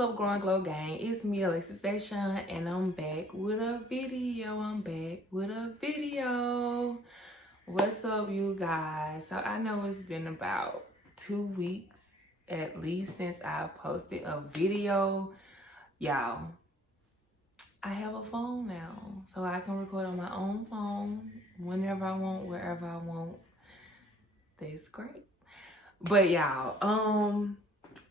up, Growing Glow Gang? It's me, Eccentric DeShoun, and I'm back with a video. What's up, you guys? So I know it's been about 2 weeks at least since I've posted a video. Y'all, I have a phone now, so I can record on my own phone whenever I want, wherever I want. That's great. But y'all,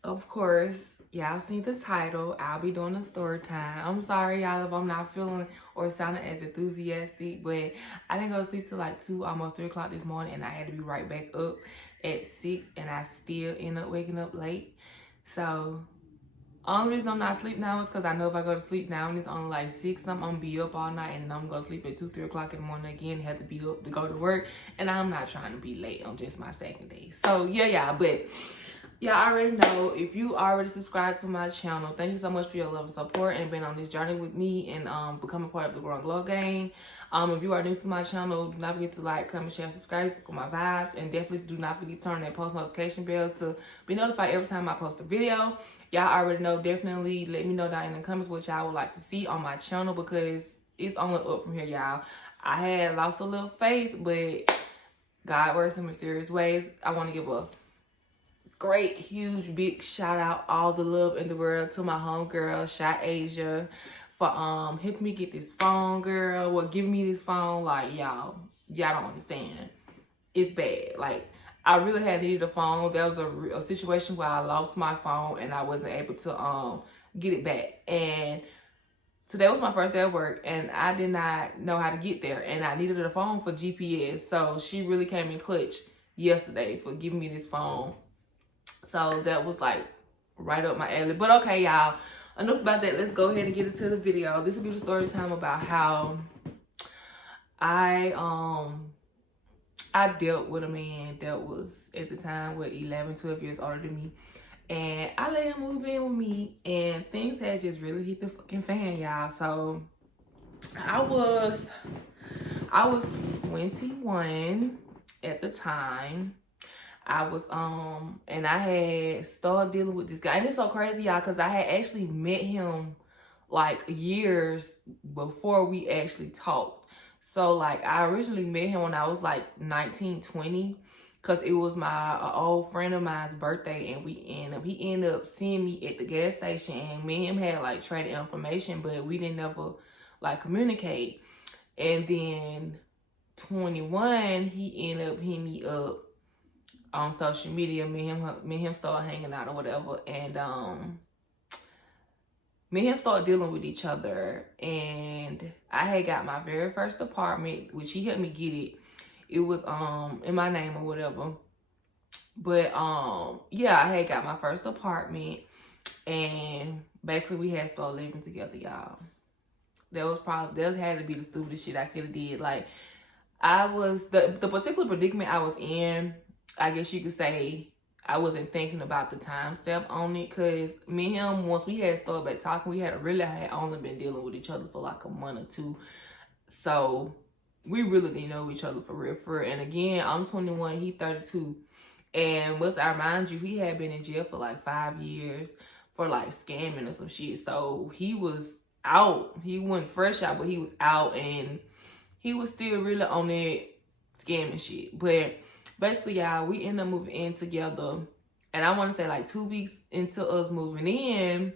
of course, y'all seen the title. I'll be doing a story time. I'm sorry, y'all, if I'm not feeling or sounding as enthusiastic, but I didn't go to sleep till like 2, almost 3 o'clock this morning, and I had to be right back up at 6, and I still end up waking up late. So, only reason I'm not asleep now is because I know if I go to sleep now and it's only like 6 something, I'm gonna be up all night, and then I'm gonna go to sleep at 2, 3 o'clock in the morning again, have to be up to go to work, and I'm not trying to be late on just my second day. So, yeah, y'all, but y'all already know, if you already subscribed to my channel, thank you so much for your love and support and being on this journey with me and becoming part of the Growing Glow Gang. If you are new to my channel, do not forget to like, comment, share, subscribe for my vibes, and definitely do not forget to turn that post notification bell to be notified every time I post a video. Y'all already know, definitely let me know down in the comments what y'all would like to see on my channel, because it's only up from here, y'all. I had lost a little faith, but God works in mysterious ways. I want to give a great, huge, big shout out, all the love in the world, to my homegirl, Shot Asia, for helping me get this phone, girl. Well, giving me this phone, like, y'all don't understand. It's bad. Like, I really had needed a phone. There was a situation where I lost my phone and I wasn't able to get it back. And today was my first day at work, and I did not know how to get there, and I needed a phone for GPS. So she really came in clutch yesterday for giving me this phone. So that was like right up my alley. But okay, y'all, enough about that. Let's go ahead and get into the video. This will be the story time about how I dealt with a man that was at the time 11, 12 years older than me. And I let him move in with me, and things had just really hit the fucking fan, y'all. So I was 21 at the time. I was, and I had started dealing with this guy. And it's so crazy, y'all, because I had actually met him like years before we actually talked. So, like, I originally met him when I was like 19, 20, because it was my old friend of mine's birthday, and he ended up seeing me at the gas station, and me and him had like traded information, but we didn't ever like communicate. And then 21, he ended up hitting me up on social media. Me and him started hanging out or whatever, and me and him started dealing with each other. And I had got my very first apartment, which he helped me get it. It was in my name or whatever. But yeah, I had got my first apartment, and basically we had started living together, y'all. That had to be the stupidest shit I could have did. Like, I was the particular predicament I was in, I guess you could say, I wasn't thinking about the time step on it, because me and him, once we had started back talking, we had only been dealing with each other for like a month or two. So we really didn't know each other for real. And again, I'm 21, he 32. And must I remind you, he had been in jail for like 5 years for like scamming or some shit. So he was out. He wasn't fresh out, but he was out, and he was still really on that scamming shit. But basically, y'all, we ended up moving in together, and I want to say like 2 weeks into us moving in,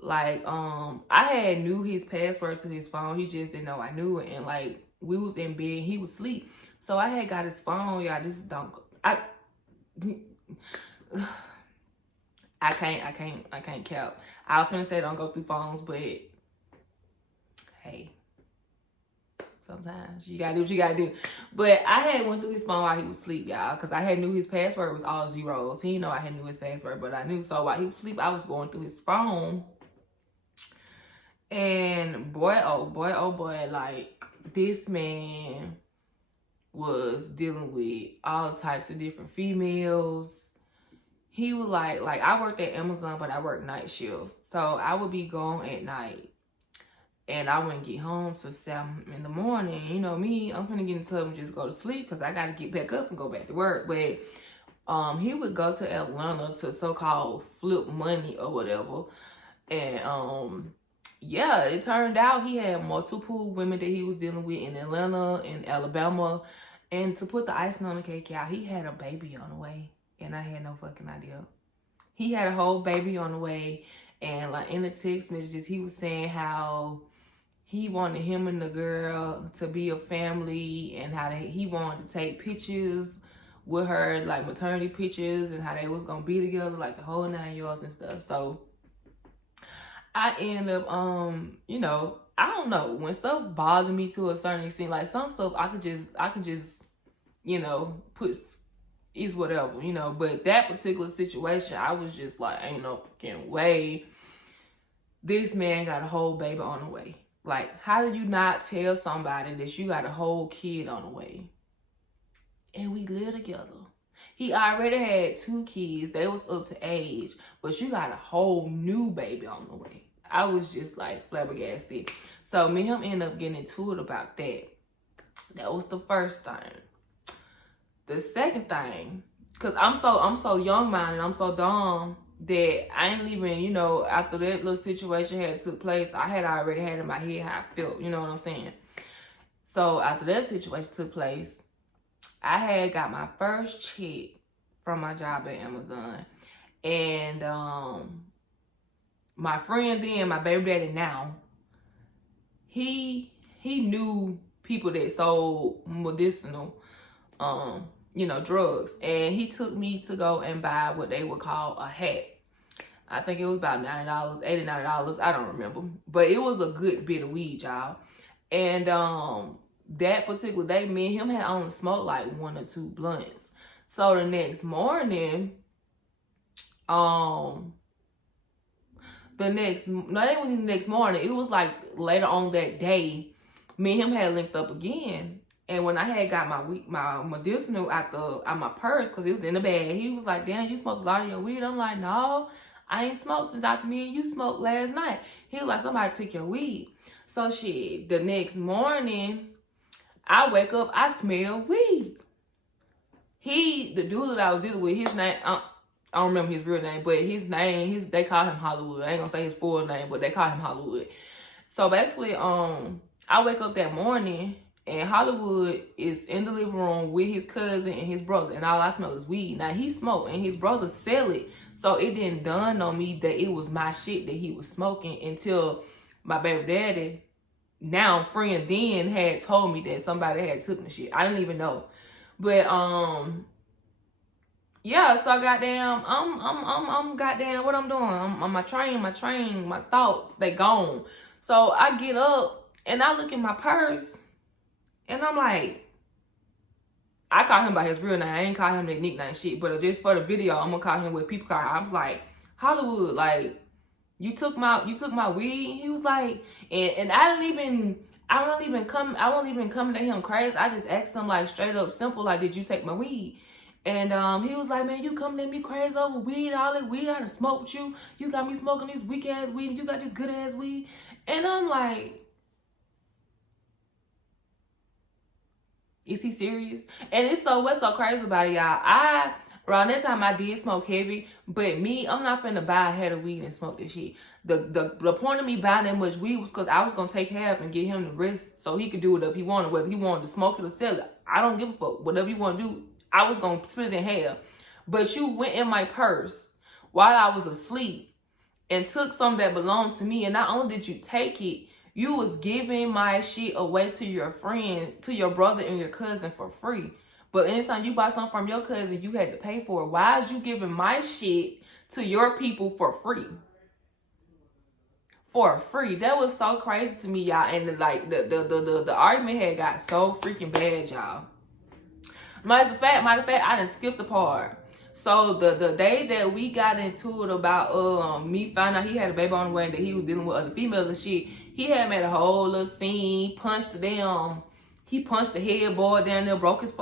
like, I had knew his password to his phone. He just didn't know I knew it. And like, we was in bed, he was asleep, so I had got his phone. Y'all, I can't cap. I was gonna say don't go through phones, but hey, sometimes you gotta do what you gotta do. But I had went through his phone while he was asleep, y'all, because I had knew his password was all zeros. He didn't know I had knew his password, but I knew. So while he was asleep, I was going through his phone, and boy, oh boy, like, this man was dealing with all types of different females. He was like I worked at Amazon, but I worked night shift, so I would be gone at night, and I wouldn't get home till 7 in the morning. You know me, I'm finna get in the tub and just go to sleep, because I gotta get back up and go back to work. But he would go to Atlanta to so-called flip money or whatever. And yeah, it turned out he had multiple women that he was dealing with in Atlanta and Alabama. And to put the icing on the cake, y'all, he had a baby on the way. And I had no fucking idea. He had a whole baby on the way. And like in the text messages, he was saying how he wanted him and the girl to be a family, and how he wanted to take pictures with her, like maternity pictures, and how they was gonna be together, like the whole 9 yards and stuff. So I end up, you know, I don't know, when stuff bothered me to a certain extent, like some stuff I could just, you know, put is whatever, you know. But that particular situation, I was just like, ain't no fucking way this man got a whole baby on the way. Like, how do you not tell somebody that you got a whole kid on the way? And we live together. He already had 2 kids. They was up to age. But you got a whole new baby on the way. I was just like flabbergasted. So me and him ended up getting into it about that. That was the first thing. The second thing, because I'm so young-minded, I'm so dumb, that I ain't even, you know, after that little situation had took place, I had already had in my head how I felt, you know what I'm saying? So after that situation took place, I had got my first check from my job at Amazon. And my friend then, my baby daddy now, he knew people that sold medicinal you know, drugs. And he took me to go and buy what they would call a hat. I think it was about $90, $80, $90. I don't remember. But it was a good bit of weed, y'all. And that particular day, me and him had only smoked like 1 or 2 blunts. So the next morning, it wasn't the next morning. It was like later on that day, me and him had linked up again. And when I had got my medicinal out my purse, because it was in the bag, he was like, damn, you smoked a lot of your weed? I'm like, no, I ain't smoked since after me and you smoked last night. He was like, somebody took your weed. So shit, the next morning, I wake up, I smell weed. The dude that I was dealing with, his name, I don't remember his real name, but his name, they call him Hollywood. I ain't gonna say his full name, but they call him Hollywood. So basically, I wake up that morning, and Hollywood is in the living room with his cousin and his brother, and all I smell is weed. Now, he smoked, and his brother sell it, so it didn't dawn on me that it was my shit that he was smoking until my baby daddy, now friend then, had told me that somebody had took my shit. I didn't even know. But, yeah, so goddamn, I'm goddamn, what I'm doing? I'm on my train, my thoughts, they gone. So I get up, and I look in my purse, and I'm like, I call him by his real name. I ain't call him that nickname shit. But just for the video, I'm gonna call him what people call him. I'm like, Hollywood, like, you took my weed. He was like, and I won't even come to him crazy. I just asked him like straight up simple, like, did you take my weed? And he was like, man, you come at me crazy over weed, all that weed I done smoked with you. You got me smoking this weak ass weed, and you got this good ass weed. And I'm like, is he serious? And what's so crazy about it, y'all? Around that time I did smoke heavy, but me, I'm not finna buy a head of weed and smoke this shit. The point of me buying that much weed was because I was gonna take half and get him the rest so he could do whatever he wanted, whether he wanted to smoke it or sell it. I don't give a fuck. Whatever you want to do, I was gonna split it in half. But you went in my purse while I was asleep and took something that belonged to me, and not only did you take it, you was giving my shit away to your friend, to your brother and your cousin for free. But anytime you buy something from your cousin, you had to pay for it. Why is you giving my shit to your people for free? For free. That was so crazy to me, y'all. And like the argument had got so freaking bad, y'all. Matter of fact, I done skipped the part. So the day that we got into it about me finding out he had a baby on the way and that he was dealing with other females and shit, he had made a whole little scene, he punched the headboard down there, broke his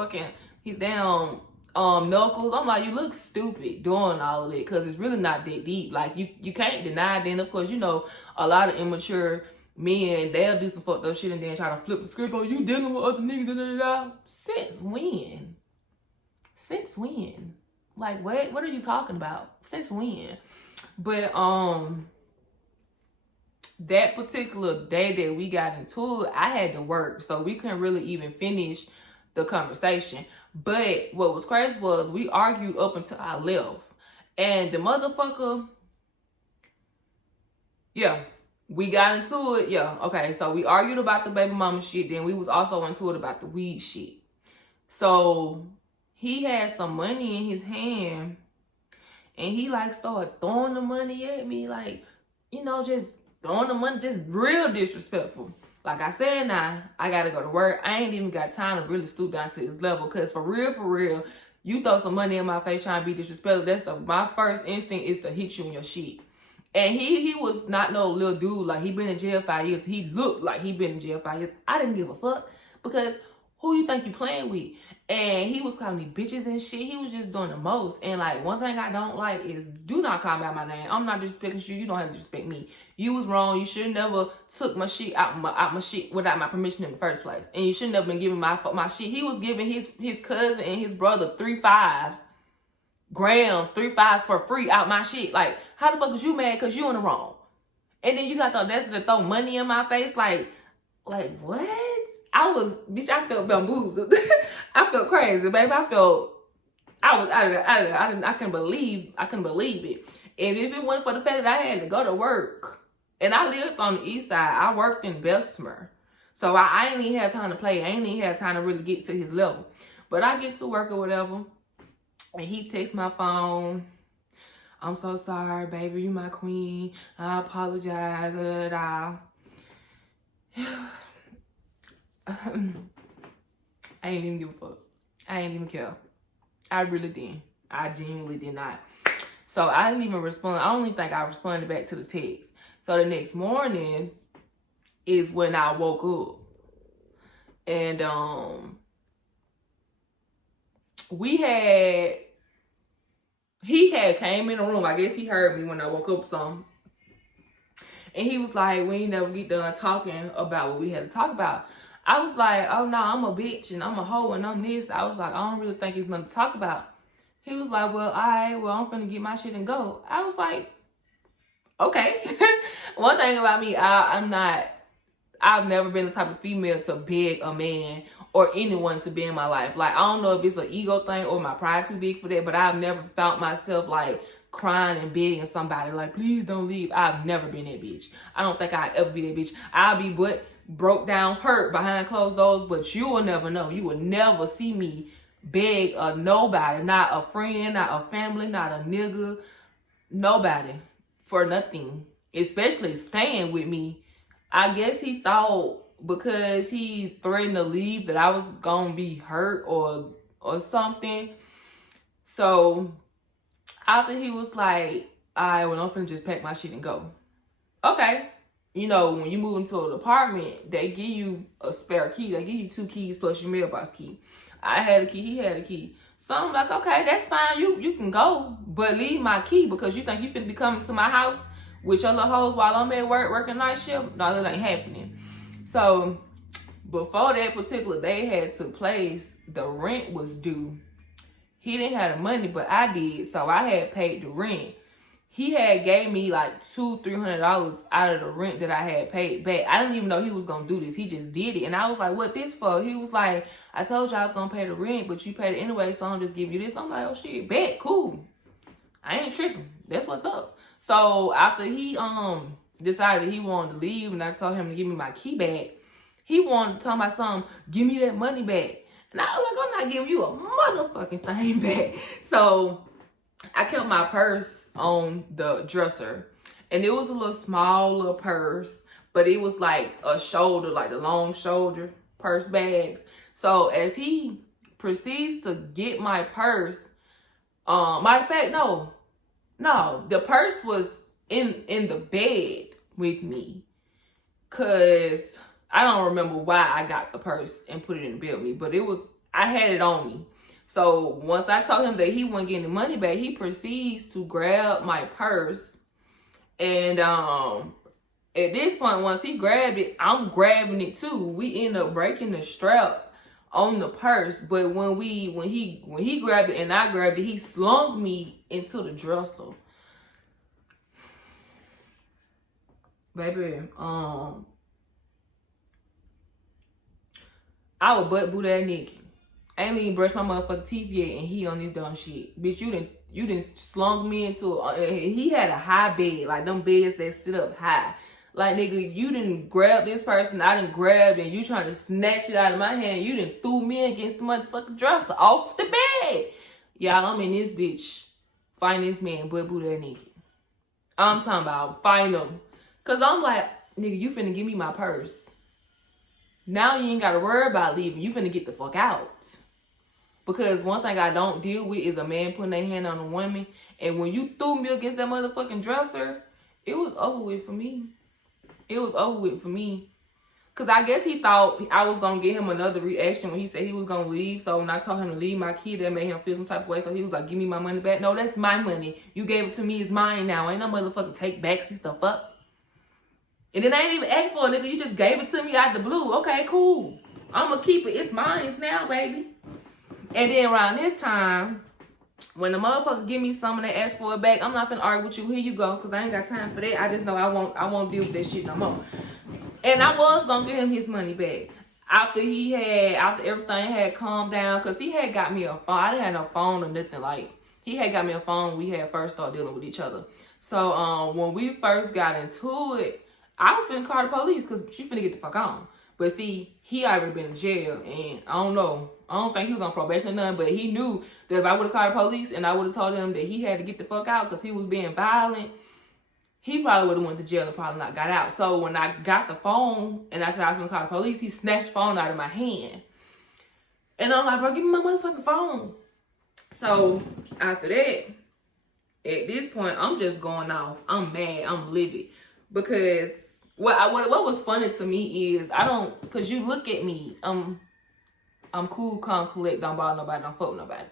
damn knuckles. I'm like, you look stupid doing all of it, because it's really not that deep. Like, you can't deny it. Then of course, you know, a lot of immature men, they'll do some fucked up shit and then try to flip the script on you dealing with other niggas, da da da. Since when? Like, what are you talking about? Since when? But that particular day that we got into it, I had to work, so we couldn't really even finish the conversation. But what was crazy was we argued up until I left. And the motherfucker, yeah, we got into it. Yeah, okay, so we argued about the baby mama shit. Then we was also into it about the weed shit. So he had some money in his hand, and he like started throwing the money at me, like, you know, just throwing the money, just real disrespectful. Like I said, now I gotta go to work. I ain't even got time to really stoop down to his level, cause for real, you throw some money in my face trying to be disrespectful. That's my first instinct is to hit you in your shit. And he was not no little dude. Like, he been in jail 5 years. He looked like he been in jail 5 years. I didn't give a fuck, because who you think you playing with? And he was calling me bitches and shit. He was just doing the most. And like, one thing I don't like is, do not call me out my name. I'm not disrespecting you. You don't have to disrespect me. You was wrong. You should never took my shit out my shit without my permission in the first place. And you should never been giving my shit. He was giving his cousin and his brother 3 grams, 3 for free out my shit. Like, how the fuck is you mad because you in the wrong? And then you got the audacity to throw money in my face. Like what? I felt bamboozled. I felt crazy, baby. I couldn't believe it. And if it wasn't for the fact that I had to go to work, and I lived on the east side, I worked in Bessemer. So I ain't even had time to play. I ain't even had time to really get to his level. But I get to work or whatever, and he texts my phone. I'm so sorry, baby. You my queen. I apologize. I ain't even give a fuck. I ain't even care. I really didn't. I genuinely did not. So I didn't even respond. I only think I responded back to the text. So the next morning is when I woke up. And he had came in the room. I guess he heard me when I woke up some. And he was like, we ain't never get done talking about what we had to talk about. I was like, oh no, I'm a bitch and I'm a hoe and I'm this. I was like, I don't really think it's nothing to talk about. He was like, well, I'm finna get my shit and go. I was like, okay. One thing about me, I've never been the type of female to beg a man or anyone to be in my life. Like, I don't know if it's an ego thing or my pride too big for that, but I've never found myself like crying and begging somebody like, please don't leave. I've never been that bitch. I don't think I'll ever be that bitch. I'll be broke down, hurt behind closed doors, but you will never know. You will never see me beg a nobody, not a friend, not a family, not a nigga, nobody for nothing, especially staying with me. I guess he thought because he threatened to leave that I was gonna be hurt or something. So after he was like, all right, well, I'm finna just pack my shit and go. Okay. You know, when you move into an apartment, they give you a spare key. They give you 2 keys plus your mailbox key. I had a key. He had a key. So I'm like, okay, that's fine. You can go, but leave my key because you think you finna be coming to my house with your little hoes while I'm at work working night shift. No, that ain't happening. So before that particular day had took place, the rent was due. He didn't have the money, but I did. So I had paid the rent. He had gave me like $200-300 out of the rent that I had paid back. I didn't even know he was gonna do this. He just did it. And I was like, what this for? He was like, I told you I was gonna pay the rent, but you paid it anyway, so I'm just giving you this. I'm like, oh shit, bet, cool. I ain't tripping. That's what's up. So after he decided he wanted to leave and I told him to give me my key back, he wanted to tell my son, give me that money back. And I was like, I'm not giving you a motherfucking thing back. So I kept my purse on the dresser, and it was a little purse, but it was like a shoulder, like the long shoulder purse bags. So as he proceeds to get my purse, matter of fact, no, the purse was in the bed with me, cause I don't remember why I got the purse and put it in the bed with me, but I had it on me. So once I told him that he wasn't getting the money back, he proceeds to grab my purse. And at this point, once he grabbed it, I'm grabbing it too. We end up breaking the strap on the purse. But when he grabbed it and I grabbed it, he slung me into the dresser. Baby, I would butt boot that nigga. I ain't even brush my motherfucking teeth yet, and he on this dumb shit. Bitch, you done slung me into he had a high bed, like them beds that sit up high. Like, nigga, you didn't grab this person, I done grabbed, and you trying to snatch it out of my hand. You done threw me against the motherfucking dresser off the bed. Y'all, I'm in this bitch fighting this man, butt boot that nigga. I'm talking about fighting him. Cause I'm like, nigga, you finna give me my purse. Now you ain't gotta worry about leaving. You finna get the fuck out. Because one thing I don't deal with is a man putting their hand on a woman. And when you threw me against that motherfucking dresser, it was over with for me. It was over with for me. Because I guess he thought I was going to get him another reaction when he said he was going to leave. So when I told him to leave my kid, that made him feel some type of way. So he was like, give me my money back. No, that's my money. You gave it to me. It's mine now. Ain't no motherfucking take backs and stuff up. And then I ain't even asked for it, nigga. You just gave it to me out the blue. Okay, cool. I'm going to keep it. It's mine now, baby. And then around this time, when the motherfucker give me something and they ask for it back, I'm not finna argue with you. Here you go. Because I ain't got time for that. I just know I won't deal with that shit no more. And I was going to give him his money back. After everything had calmed down. Because he had got me a phone. I didn't have no phone or nothing. Like, he had got me a phone. We had first started dealing with each other. So, when we first got into it, I was finna call the police because she finna get the fuck on. But see, he already been in jail, and I don't know. I don't think he was on probation or nothing, but he knew that if I would have called the police and I would have told him that he had to get the fuck out because he was being violent, he probably would have went to jail and probably not got out. So when I got the phone and I said I was gonna call the police, he snatched the phone out of my hand. And I'm like, bro, give me my motherfucking phone. So after that, at this point, I'm just going off. I'm mad. I'm livid. Because what was funny to me is because you look at me, I'm cool, calm, collect, don't bother nobody, don't fuck with nobody.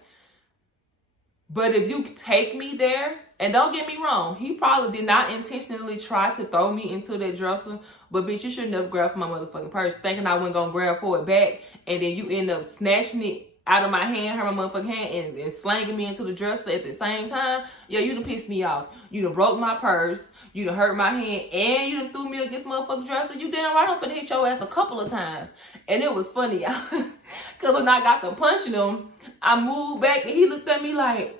But if you take me there, and don't get me wrong, he probably did not intentionally try to throw me into that dresser, but bitch, you should never grab for my motherfucking purse, thinking I wasn't gonna grab for it back, and then you end up snatching it out of my hand, her my motherfucking hand, and slanging me into the dresser at the same time. Yo, you done pissed me off. You done broke my purse, you done hurt my hand, and you done threw me against motherfucking dresser. You damn right I'm finna hit your ass a couple of times. And it was funny, y'all. Because when I got to punching him, I moved back, and he looked at me like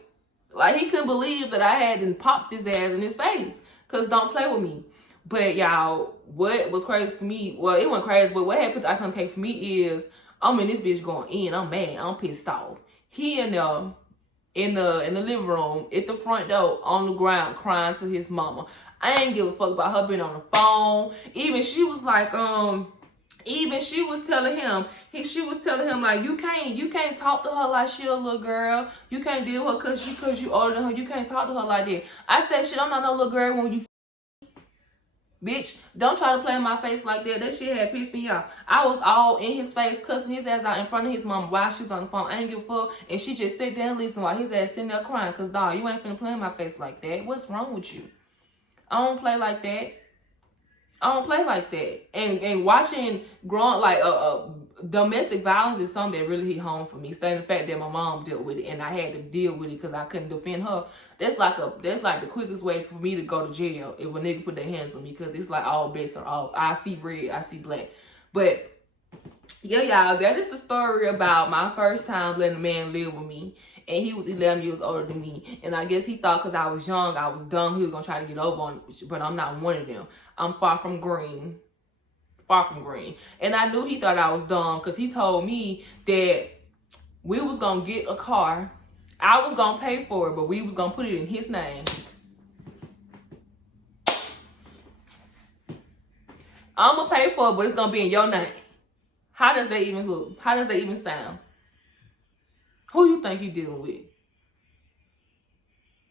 he couldn't believe that I hadn't popped his ass in his face. Because don't play with me. But y'all, what was crazy to me, well, it wasn't crazy, but what had put the icing on the cake for me is, I'm in this bitch going in. I'm mad. I'm pissed off. He in the living room at the front door on the ground crying to his mama. I ain't give a fuck about her being on the phone. Even she was like, she was telling him like, you can't talk to her like she a little girl. You can't deal with her cause you older than her. You can't talk to her like that. I said, shit, I'm not no little girl when you. Bitch, don't try to play in my face like that. That shit had pissed me off. I was all in his face, cussing his ass out in front of his mama while she was on the phone. I ain't give a fuck. And she just sat there and listened while his ass sitting there crying. Because, dog, you ain't finna play in my face like that. What's wrong with you? I don't play like that. I don't play like that. And watching domestic violence is something that really hit home for me. Saying the fact that my mom dealt with it and I had to deal with it because I couldn't defend her. That's like the quickest way for me to go to jail if a nigga put their hands on me, because it's like all bets are off. I see red, I see black. But yeah, y'all, that is the story about my first time letting a man live with me. And he was 11 years older than me. And I guess he thought because I was young, I was dumb, he was going to try to get over on me. But I'm not one of them. I'm far from green. Far from green. And I knew he thought I was dumb because he told me that we was going to get a car. I was going to pay for it, but we was going to put it in his name. I'm going to pay for it, but it's going to be in your name. How does that even look? How does that even sound? Who you think you dealing with?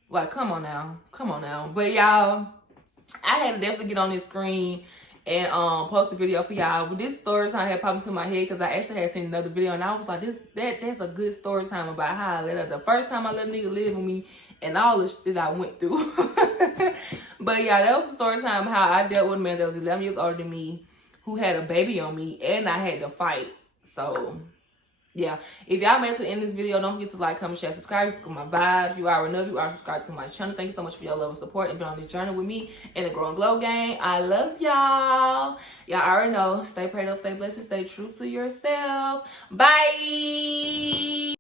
Like, come on now. Come on now. But y'all, I had to definitely get on this screen and post a video for y'all. But this story time had popped into my head because I actually had seen another video and I was like, that's a good story time about how I let her. The first time I let a nigga live with me and all the shit that I went through. But yeah, that was the story time how I dealt with a man that was 11 years older than me, who had a baby on me, and I had to fight. So yeah, if y'all made it to the end of this video, don't forget to like, comment, share, subscribe. For my vibes, you already know you are subscribed to my channel. Thank you so much for your love and support and being on this journey with me in the Grow and Glow gang. I love y'all. Y'all already know. Stay prayed up, stay blessed, and stay true to yourself. Bye.